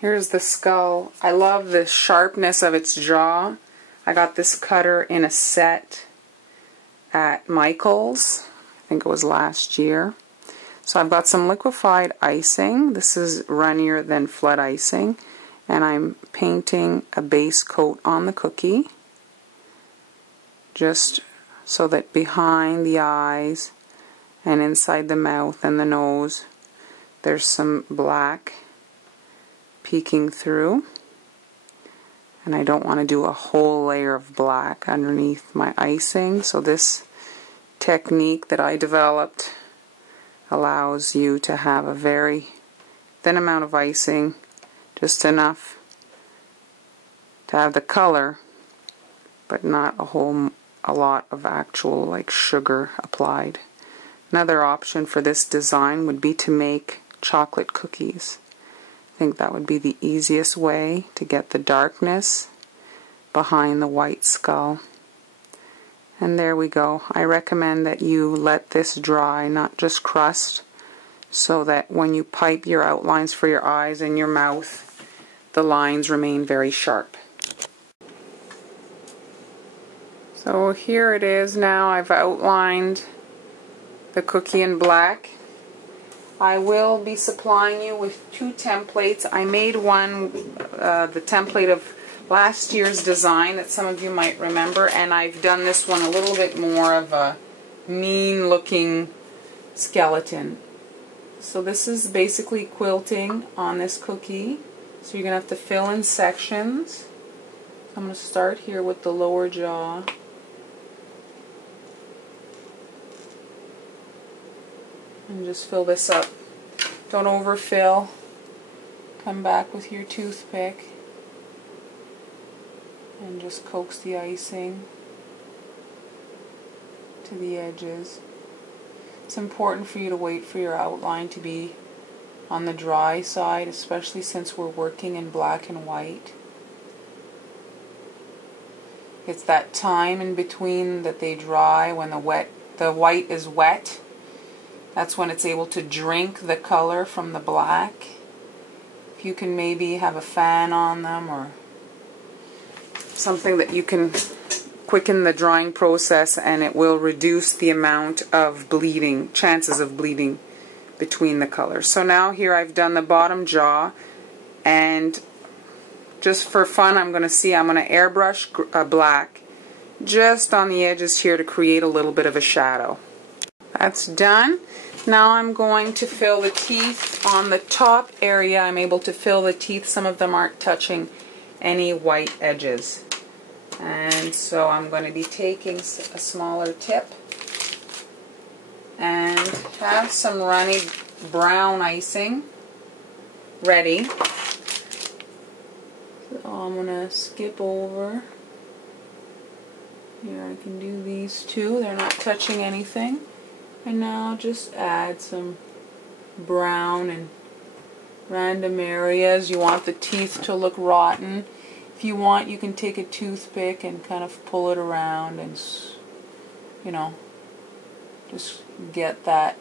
Here's the skull. I love the sharpness of its jaw. I got this cutter in a set at Michael's. I think it was last year. So I've got some liquefied icing. This is runnier than flood icing. And I'm painting a base coat on the cookie, just so that behind the eyes and inside the mouth and the nose there's some black peeking through. And I don't want to do a whole layer of black underneath my icing, so this technique that I developed allows you to have a very thin amount of icing, just enough to have the color, but not a lot of actual like sugar applied. Another option for this design would be to make chocolate cookies. I think that would be the easiest way to get the darkness behind the white skull. And there we go. I recommend that you let this dry, not just crust, so that when you pipe your outlines for your eyes and your mouth, the lines remain very sharp. So here it is now. I've outlined the cookie in black. I will be supplying you with 2 templates. I made one, the template of last year's design that some of you might remember, and I've done this one a little bit more of a mean looking skeleton. So this is basically quilting on this cookie. So you're going to have to fill in sections. I'm going to start here with the lower jaw. And just fill this up. Don't overfill. Come back with your toothpick and just coax the icing to the edges. It's important for you to wait for your outline to be on the dry side, especially since we're working in black and white. It's that time in between that they dry when the white is wet. That's when it's able to drink the color from the black. If you can maybe have a fan on them or something that you can quicken the drying process, and it will reduce the amount of bleeding, chances of bleeding between the colors. So now here I've done the bottom jaw, and just for fun I'm going to airbrush black just on the edges here to create a little bit of a shadow. That's done. Now I'm going to fill the teeth on the top area. I'm able to fill the teeth. Some of them aren't touching any white edges. And so I'm going to be taking a smaller tip and have some runny brown icing ready. So I'm going to skip over. Here I can do these two. They're not touching anything. And now just add some brown in random areas. You want the teeth to look rotten. If you want, you can take a toothpick and kind of pull it around and, you know, just get that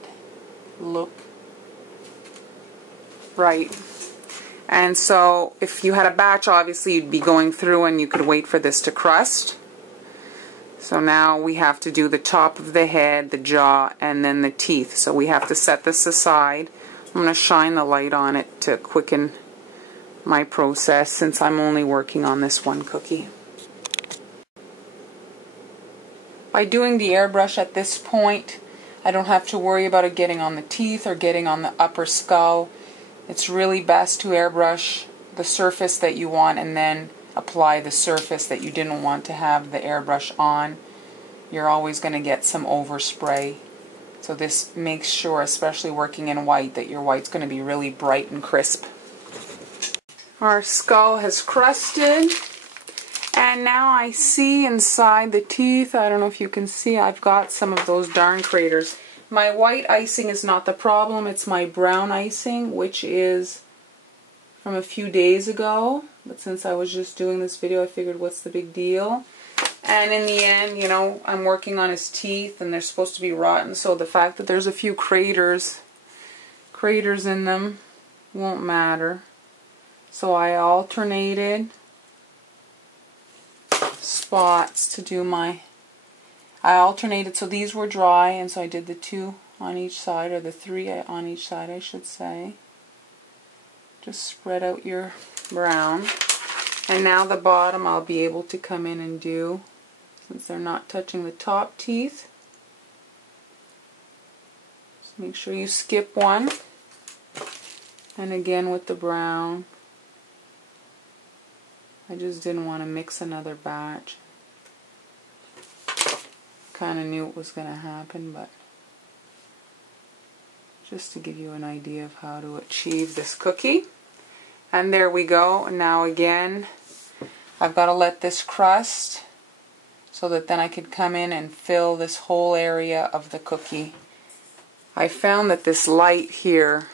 look right. And so if you had a batch, obviously you'd be going through and you could wait for this to crust. So now we have to do the top of the head, the jaw, and then the teeth. So we have to set this aside. I'm going to shine the light on it to quicken my process since I'm only working on this one cookie. By doing the airbrush at this point, I don't have to worry about it getting on the teeth or getting on the upper skull. It's really best to airbrush the surface that you want and then apply the surface that you didn't want to have the airbrush on. You're always going to get some overspray. So this makes sure, especially working in white, that your white's going to be really bright and crisp. Our skull has crusted, and now I see inside the teeth, I don't know if you can see, I've got some of those darn craters. My white icing is not the problem, it's my brown icing, which is from a few days ago. But since I was just doing this video, I figured what's the big deal? And in the end, you know, I'm working on his teeth and they're supposed to be rotten, so the fact that there's a few craters in them won't matter. So I alternated spots to do my, I alternated, so these were dry, and so I did the 2 on each side, or the 3 on each side I should say. Just spread out your brown. And now the bottom I'll be able to come in and do, since they're not touching the top teeth. Just make sure you skip one. And again with the brown. I just didn't want to mix another batch. Kind of knew it was going to happen, but just to give you an idea of how to achieve this cookie. And there we go. Now again, I've got to let this crust so that then I could come in and fill this whole area of the cookie. I found that this light here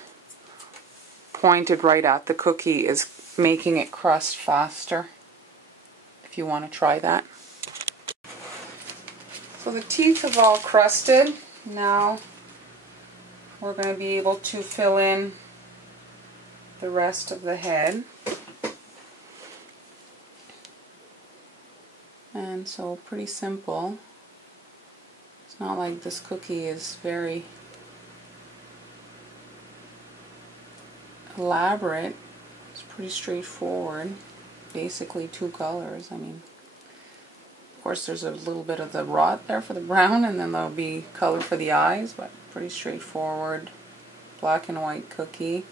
pointed right at the cookie is making it crust faster, if you want to try that. So the teeth have all crusted. Now we're going to be able to fill in the rest of the head. And so pretty simple. It's not like this cookie is very elaborate. It's pretty straightforward. Basically 2 colors. I mean, of course there's a little bit of the rot there for the brown, and then there'll be color for the eyes, but pretty straightforward black and white cookie.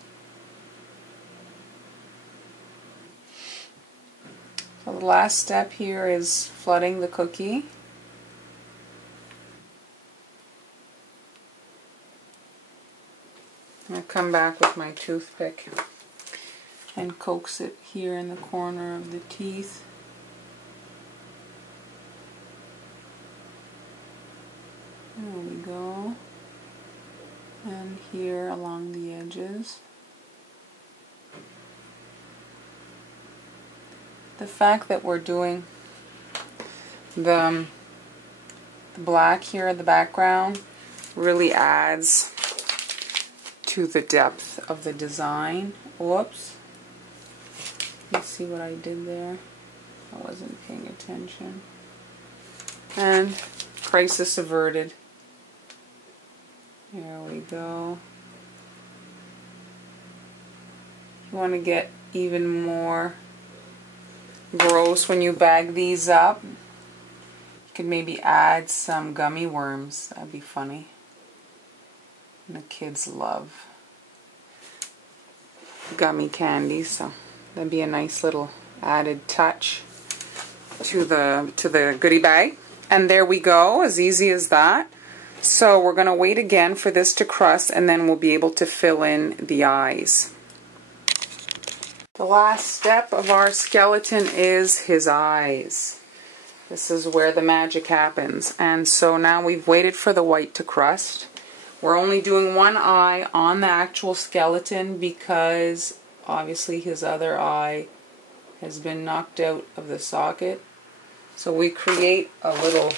So the last step here is flooding the cookie. I'm going to come back with my toothpick and coax it here in the corner of the teeth. There we go. And here along the edges. The fact that we're doing the black here in the background really adds to the depth of the design. Whoops. You see what I did there? I wasn't paying attention. And crisis averted. There we go. If you want to get even more gross when you bag these up, you could maybe add some gummy worms. That'd be funny. And the kids love gummy candy, so that'd be a nice little added touch to the goodie bag. And there we go, as easy as that. So we're going to wait again for this to crust, and then we'll be able to fill in the eyes. The last step of our skeleton is his eyes. This is where the magic happens. And so now we've waited for the white to crust. We're only doing one eye on the actual skeleton because obviously his other eye has been knocked out of the socket. So we create a little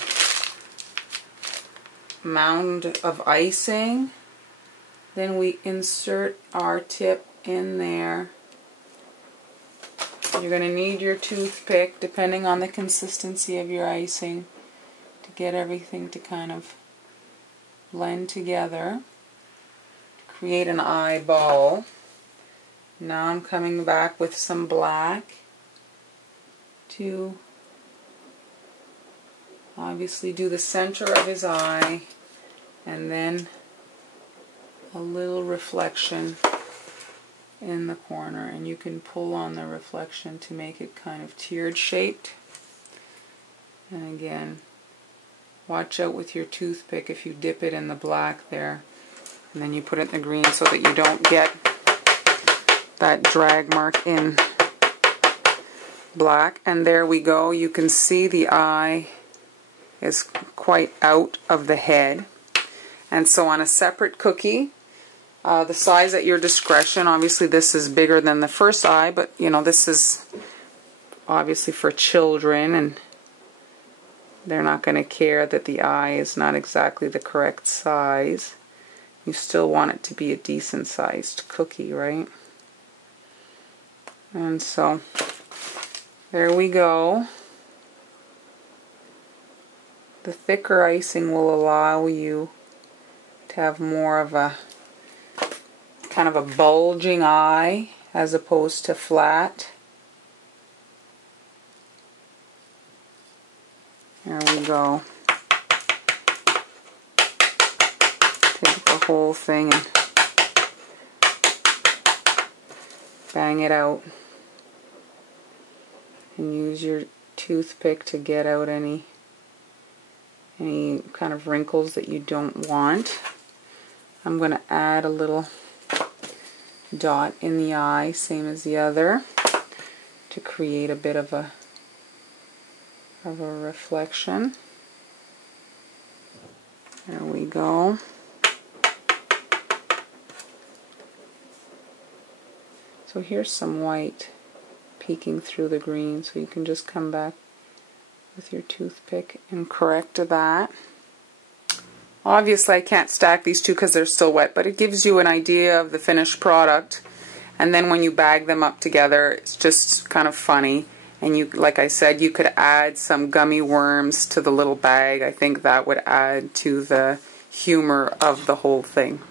mound of icing. Then we insert our tip in there. You're going to need your toothpick, depending on the consistency of your icing, to get everything to kind of blend together. Create an eyeball. Now I'm coming back with some black to obviously do the center of his eye, and then a little reflection in the corner, and you can pull on the reflection to make it kind of tiered shaped. And again, watch out with your toothpick if you dip it in the black there, and then you put it in the green so that you don't get that drag mark in black. And there we go. You can see the eye is quite out of the head. And so on a separate cookie, the size at your discretion, obviously this is bigger than the first eye, but you know, this is obviously for children, and they're not going to care that the eye is not exactly the correct size. You still want it to be a decent sized cookie, right? And so there we go. The thicker icing will allow you to have more of a kind of a bulging eye as opposed to flat. There we go. Take the whole thing and bang it out. And use your toothpick to get out any kind of wrinkles that you don't want. I'm going to add a little dot in the eye, same as the other, to create a bit of a reflection. There we go. So here's some white peeking through the green, so you can just come back with your toothpick and correct that. Obviously I can't stack these two because they're still wet, but it gives you an idea of the finished product, and then when you bag them up together it's just kind of funny. And you, like I said, you could add some gummy worms to the little bag. I think that would add to the humor of the whole thing.